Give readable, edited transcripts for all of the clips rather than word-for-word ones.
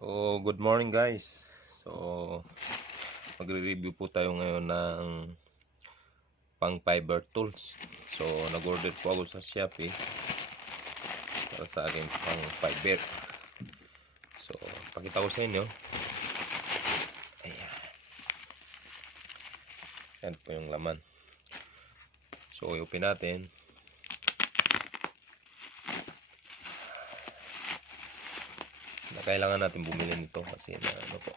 So, good morning guys. So, magre-review po tayo ngayon ng pang fiber tools. So, nag-order po ako sa Shopee para sa akin pang fiber. So, pakita ko sa inyo. Ayan. Yan po yung laman. So, i-open natin. Na kailangan natin bumili nito kasi na ano po.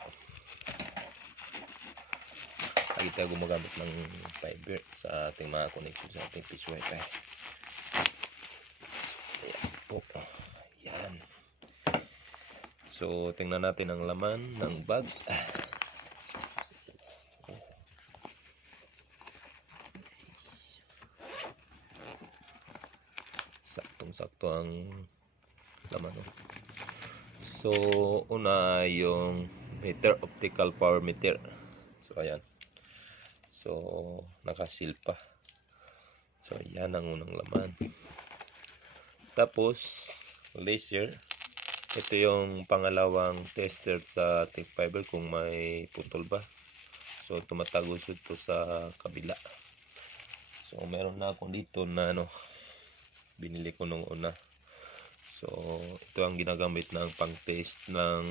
Lagi tayo gumagamit ng fiber sa ating mga connected sa ating fish wifi. So, ayan po. Ayan. So, tingnan natin ang laman ng bag. Saktong-sakto ang laman. So, una yung meter, optical power meter. So, ayan. So, nakasil pa. So, yan ang unang laman. Tapos, laser. Ito yung pangalawang tester sa ating fiber kung may putol ba. So, tumatagos ito sa kabila. So, meron na ako dito na binili ko nung una. So, ito ang ginagamit ng pang-test ng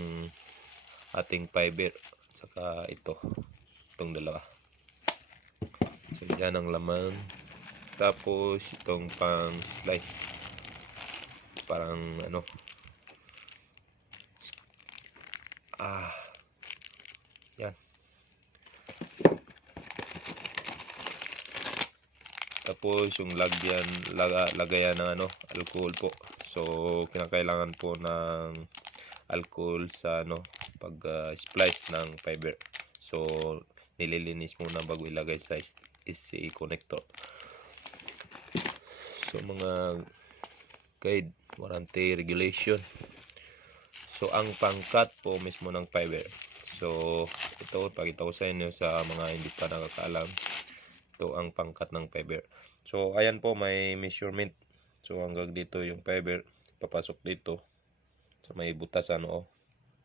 ating fiber. Saka itong dalawa. So, yan ang laman. Tapos, itong pang-slice. Parang yan. Tapos yung lagayan ng alcohol po. So kinakailangan po ng alcohol sa pag splice ng fiber. So nililinis muna bago ilagay sa AC connector. So mga guide, warranty, regulation. So ang pangkat po mismo ng fiber. So ito pakita ko sa inyo sa mga hindi pa nakakaalam. Ito ang pangkat ng fiber. So ayan po, may measurement. So hanggang dito yung fiber, papasok dito. So may butas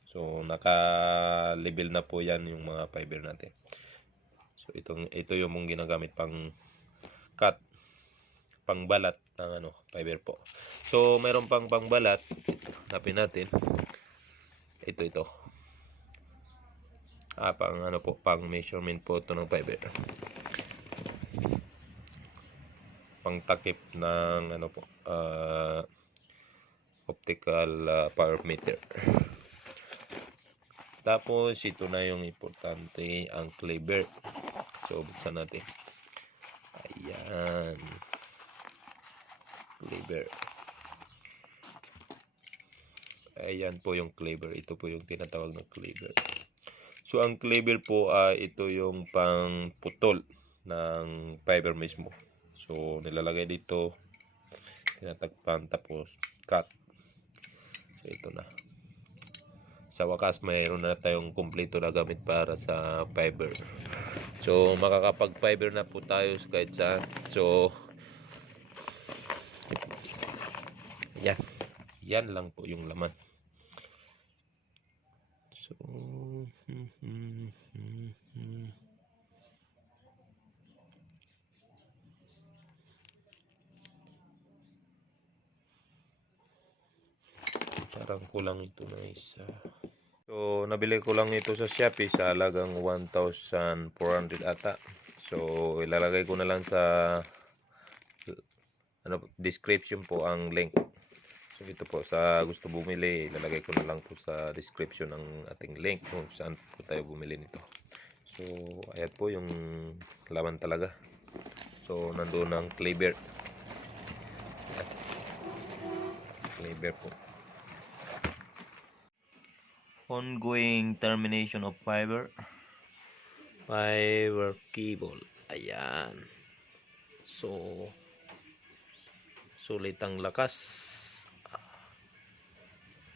So naka-level na po yan yung mga fiber natin. So ito yung mong ginagamit pang cut, pang balat ng fiber po. So meron pang balat. Hanapin natin. Ito. Pang measurement po ito ng fiber. Pang takip ng optical power meter. Tapos ito na yung importante, ang cleaver. So buksan natin. Ayan. Cleaver. Ayan po yung cleaver. Ito po yung tinatawag na cleaver. So ang cleaver po ito yung pang putol ng fiber mismo. So nilalagay dito, tinatakpan, tapos cut. So ito na. Sa wakas mayroon na tayong kumpleto na gamit para sa fiber. So makakapag fiber na po tayo kahit saan. So yan lang po yung laman. So parang kulang ito na isa. So nabili ko lang ito sa Shopee sa halagang 1,400 ata. So ilalagay ko na lang sa description po ang link. So ito po, sa gusto bumili, ilalagay ko na lang po sa description ng ating link kung saan po tayo bumili nito. So ayan po yung laman talaga. So nandoon ang cleaver. Cleaver po. Ongoing termination of fiber cable. Ayan. So sulit ang lakas.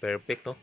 Perfect, no?